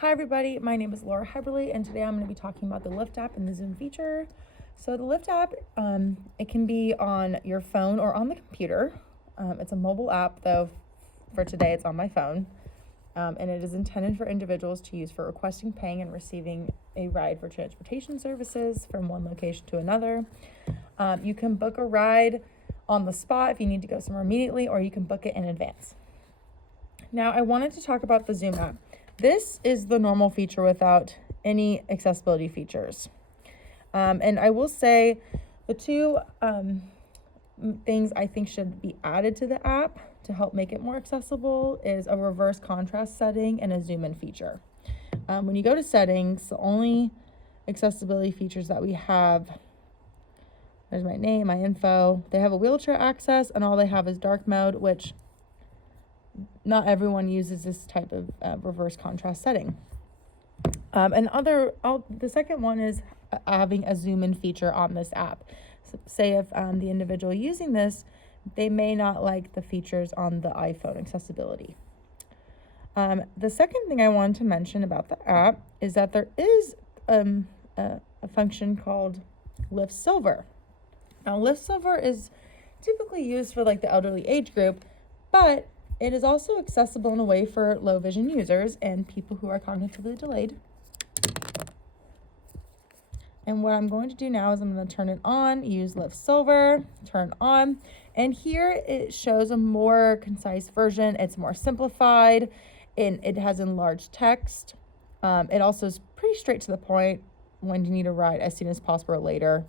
Hi everybody, my name is Laura Heberly, and today I'm going to be talking about the Lyft app and the Zoom feature. So the Lyft app, it can be on your phone or on the computer. It's a mobile app, though for today it's on my phone. And it is intended for individuals to use for requesting, paying, and receiving a ride for transportation services from one location to another. You can book a ride on the spot if you need to go somewhere immediately, or you can book it in advance. Now, I wanted to talk about the Zoom app. This is the normal feature without any accessibility features. And I will say the two things I think should be added to the app to help make it more accessible is a reverse contrast setting and a zoom in feature. When you go to settings, the only accessibility features that we have, there's my name, my info. They have a wheelchair access, and all they have is dark mode, which not everyone uses this type of reverse contrast setting. The second one is having a zoom in feature on this app. So say if the individual using this, they may not like the features on the iPhone accessibility. The second thing I wanted to mention about the app is that there is a function called Lyft Silver. Now, Lyft Silver is typically used for like the elderly age group, but it is also accessible in a way for low vision users and people who are cognitively delayed. And what I'm going to do now is I'm going to turn it on, use Lyft Silver, turn on, and here it shows a more concise version. It's more simplified, and it has enlarged text. It also is pretty straight to the point when you need a ride as soon as possible or later.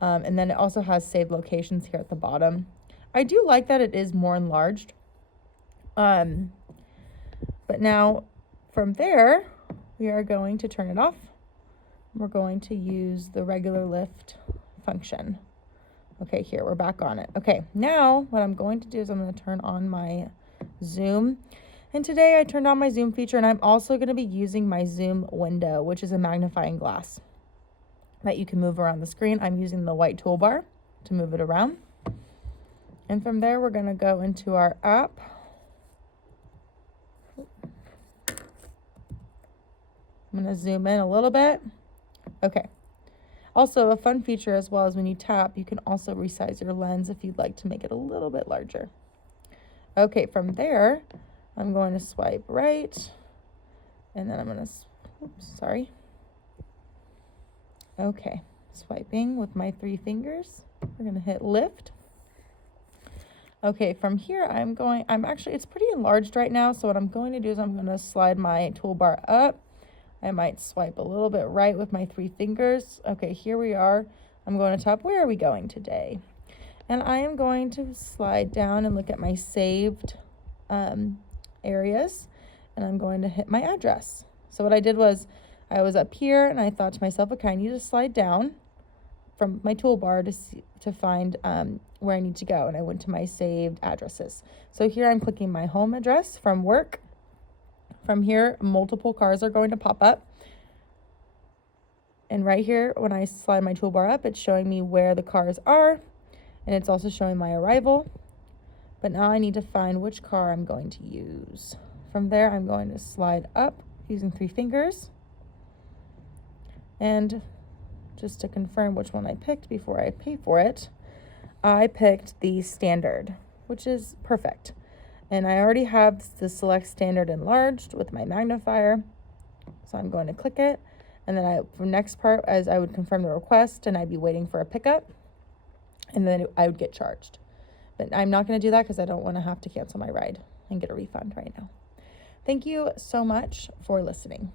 And then it also has saved locations here at the bottom. I do like that it is more enlarged. But now from there, we are going to turn it off. We're going to use the regular Lyft function. Okay, here, we're back on it. Okay, now what I'm going to do is I'm going to turn on my Zoom. And today I turned on my Zoom feature, and I'm also going to be using my Zoom window, which is a magnifying glass that you can move around the screen. I'm using the white toolbar to move it around. And from there, we're going to go into our app. I'm going to zoom in a little bit. Okay. Also, a fun feature as well is when you tap, you can also resize your lens if you'd like to make it a little bit larger. Okay, from there, I'm going to swipe right, and then I'm going to, Okay, swiping with my 3 fingers. We're going to hit lift. Okay, from here, it's pretty enlarged right now, so what I'm going to do is I'm going to slide my toolbar up. I might swipe a little bit right with my 3 fingers. Okay, here we are. I'm going to tap, where are we going today? And I am going to slide down and look at my saved areas, and I'm going to hit my address. So what I did was I was up here, and I thought to myself, okay, I need to slide down from my toolbar to find where I need to go, and I went to my saved addresses. So here I'm clicking my home address from work. From here, multiple cars are going to pop up. And right here, when I slide my toolbar up, it's showing me where the cars are, and it's also showing my arrival. But now I need to find which car I'm going to use. From there, I'm going to slide up using 3 fingers. And just to confirm which one I picked before I pay for it, I picked the standard, which is perfect. And I already have the select standard enlarged with my magnifier. So I'm going to click it. And then the next part, as I would confirm the request, and I'd be waiting for a pickup. And then I would get charged. But I'm not going to do that because I don't want to have to cancel my ride and get a refund right now. Thank you so much for listening.